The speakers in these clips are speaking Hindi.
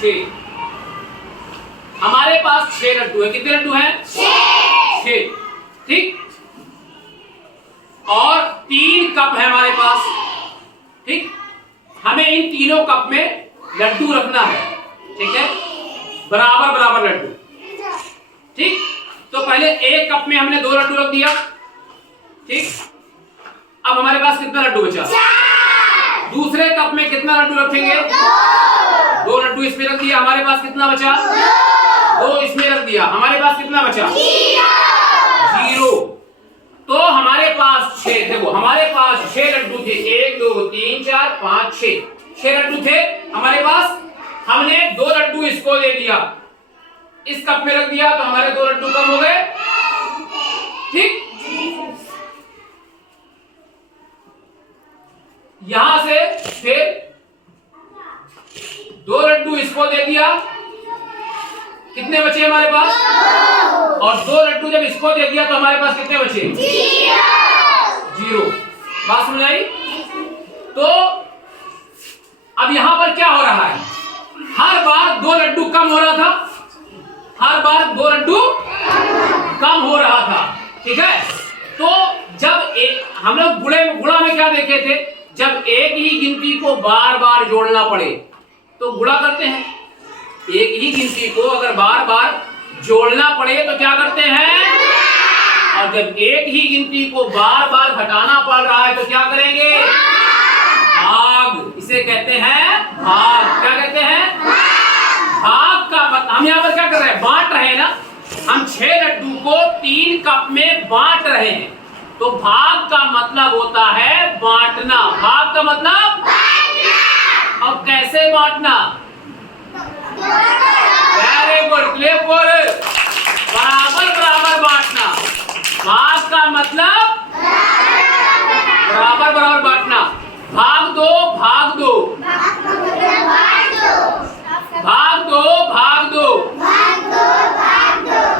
6। हमारे पास 6 लड्डू है। कितने लड्डू हैं? 6। ठीक। और 3 कप है हमारे पास। ठीक। हमें इन तीनों कप में लड्डू रखना है। ठीक है, बराबर बराबर लड्डू। ठीक। तो पहले एक कप में हमने 2 लड्डू रख दिया। ठीक। अब हमारे पास कितना लड्डू बचा? 4। दूसरे कप में कितना लड्डू रखेंगे? 2 लड्डू इसमें रख दिया। हमारे पास कितना बचा? 2 इसमें रख दिया। हमारे पास कितना बचा? 0। तो हमारे पास 6, देखो हमारे पास 6 लड्डू थे। 1 2 3 4 5 6 लड्डू थे हमारे पास। हमने 2 लड्डू इसको दे दिया, इस कप में रख दिया, तो हमारे 2 लड्डू कम हो गए। ठीक। यहां से फिर 2 लड्डू इसको दे दिया, कितने बचे हमारे पास? और 2 लड्डू जब इसको दे दिया तो हमारे पास कितने बचे? 0। बात समझ आई? तो अब यहां पर क्या हो रहा है? हर बार 2 लड्डू कम हो रहा था, हर बार 2 लड्डू कम हो रहा था। ठीक है। तो जब हम लोग गुणा में क्या देखे थे? जब एक ही गिनती को बार बार जोड़ना पड़े तो गुणा करते हैं। एक ही गिनती को अगर बार बार जोड़ना पड़े तो क्या करते हैं? और जब एक ही गिनती को बार बार घटाना पड़ रहा है तो क्या करेंगे? भाग। इसे कहते हैं भाग। क्या कहते हैं? भाग का मतलब हम यहाँ पर क्या कर रहे हैं? बांट रहे हैं ना। हम 6 लड्डू को 3 कप में बांट रहे हैं, तो भाग का मतलब होता है बांटना। भाग का मतलब बांटना। और कैसे बांटना? वेरी गुड, क्लिप फॉर बराबर बराबर बांटना। भाग का मतलब बराबर बराबर बांटना। भाग दो, भाग दो, भाग दो, भाग दो।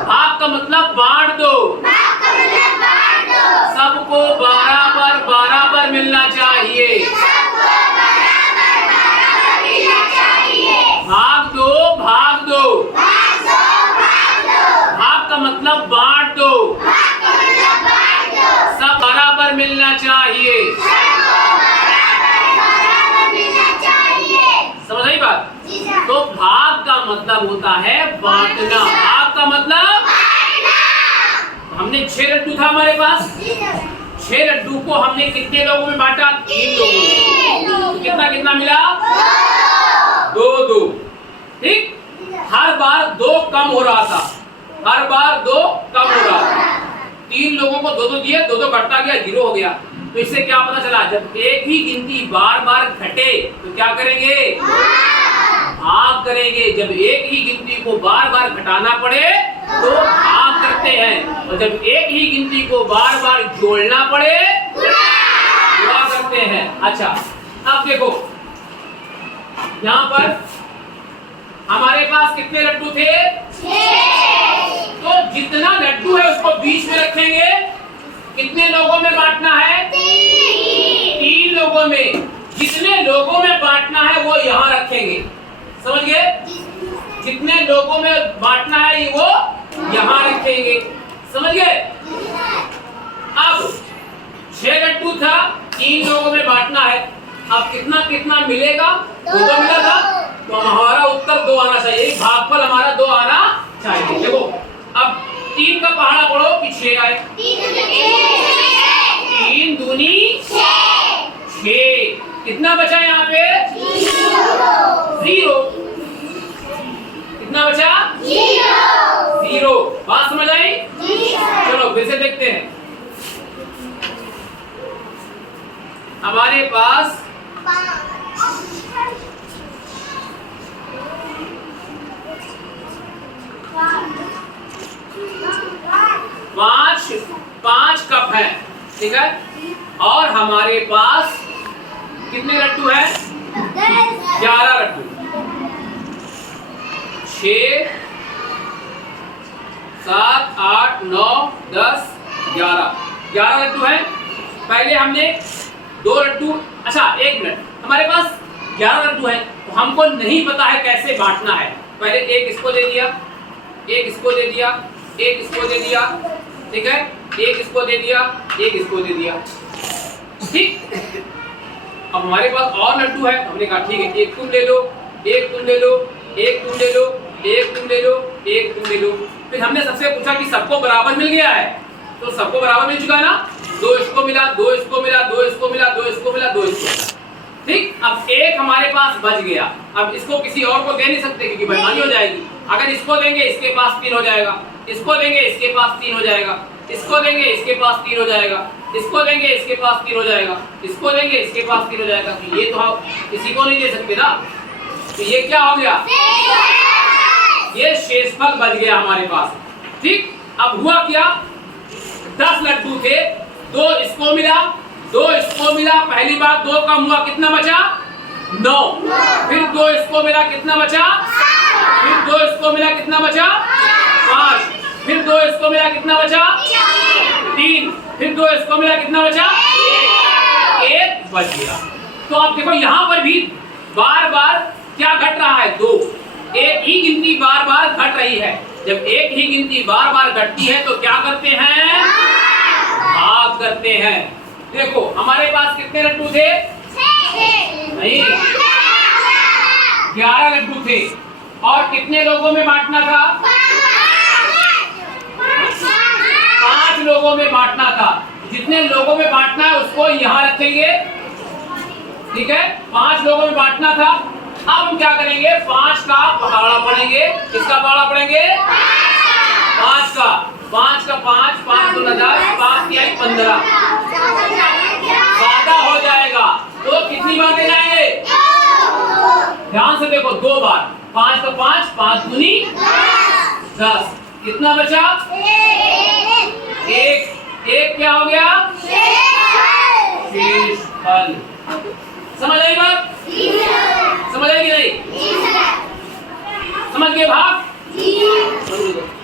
भाग का मतलब बांट दो। सबको बराबर बराबर मिलना चाहिए। भाग दो, भाग दो। भाग का मतलब बांट दो। सब बराबर मिलना चाहिए। समझ आई बात? तो भाग का मतलब होता है बांटना। भाग का मतलब हमने 6 लड्डू था हमारे पास। 6 लड्डू को हमने कितने लोगों में बांटा? 3 लोगों में। कितना कितना मिला? 2 2। ठीक। हर बार 2 कम हो रहा था, हर बार 2 कम हो रहा था। 3 लोगों को 2 2 दिए, 2 2 घटता गया, 0 हो गया। तो इससे क्या पता चला? जब एक ही गिनती बार बार घटे तो क्या करेंगे? भाग करेंगे। जब एक ही गिनती को बार बार घटाना पड़े तो भाग करते हैं, और जब एक ही गिनती को बार बार जोड़ना पड़े गुणा करते हैं। अच्छा, अब देखो यहाँ पर हमारे पास कितने लड्डू थे? 6। तो जितना लड्डू है उसको बीच में रखेंगे। कितने लोगों में बांटना है? 3 लोगों में। जितने लोगों में बांटना है वो यहाँ रखेंगे। समझ गए? जितने लोगों में बांटना है वो यहाँ रखेंगे। समझ गए? अब 6 लड्डू था, 3 लोगों में बांटना है। अब कितना कितना मिलेगा? 2 2 मिला था, तो हमारा उत्तर 2 आना चाहिए। भागफल हमारा 2 आना चाहिए। देखो अब 3 का पहाड़ा पढ़ो कि 6 आए। 3 दूनी 6। कितना बचा यहाँ पे? 0। कितना बचा? 0। बात समझ आई? चलो फिर से देखते हैं। हमारे पास 5 कप है। ठीक है। और हमारे पास कितने लड्डू हैं? 11 लड्डू। 6 7 8 9 10 11 लड्डू हैं। पहले हमने 2 लड्डू, अच्छा 1 मिनट, हमारे पास 11 लड्डू हैं, तो हमको नहीं पता है कैसे बांटना है। पहले एक इसको दे दिया, एक इसको दे दिया, एक इसको दे दिया, ठीक है, एक इसको दे दिया, एक इसको दे दिया, ठीक। अब हमारे पास और लड्डू है, हमने कहा ठीक है, एक तुम ले लो, एक तुम ले लो, एक तुम ले लो, एक तुम ले लो, एक तुम ले लो। फिर हमने सबसे पूछा कि सबको बराबर मिल गया है, तो सबको बराबर मिल चुका है ना, दो इसको मिला, दो इसको मिला, दो इसको मिला, दो इसको मिला, दो इसको मिला, ठीक। अब एक हमारे पास बच गया, अब इसको किसी और को दे नहीं सकते क्योंकि बेईमानी हो जाएगी। अगर इसको देंगे इसके पास 3 हो जाएगा, इसको देंगे इसके पास 3 हो जाएगा, इसको देंगे इसके पास 3 हो जाएगा, इसको देंगे इसके पास 3 हो जाएगा, इसको देंगे इसके पास 3 हो जाएगा। तो ये तो हम किसी को नहीं दे सकते ना, तो ये क्या हो गया, ये शेषफल बच गया हमारे पास, ठीक। अब हुआ क्या, 10 लड्डू थे, 2 इसको मिला, 2 इसको मिला, पहली बार 2 कम हुआ, कितना बचा 9, फिर 2 इसको मिला, कितना बचा, फिर 2 इसको मिला, कितना बचा 5, फिर 2 इसको मिला, कितना बचा 3, फिर 2 इसको मिला, कितना बचा 1 बच गया। तो आप देखो यहाँ पर भी बार बार क्या घट रहा है, 2, एक ही गिनती बार बार घट रही है। जब एक ही गिनती बार बार घटती है तो क्या करते हैं, भाग करते हैं। देखो हमारे पास कितने लड्डू थे, नहीं 11 लड्डू थे, और कितने लोगों में बांटना था, 5 लोगों में बांटना था। जितने लोगों में बांटना है उसको यहाँ रखेंगे, ठीक है, 5 लोगों में बांटना था। अब हम क्या करेंगे, 5 का पहाड़ा पढ़ेंगे, किसका पहाड़ा पढ़ेंगे, 5 का, 5 का 5, 5 2 10, 5 की आई 15, ज्यादा हो जाएगा तो कितनी बातें जाएंगे, ध्यान से देखो, 2 बार, 5 का 5, 5 दूनी 10, कितना बचा, एक क्या हो गया, शेषफल। समझ आई बात, समझ आएगी नहीं, समझ गए भाग।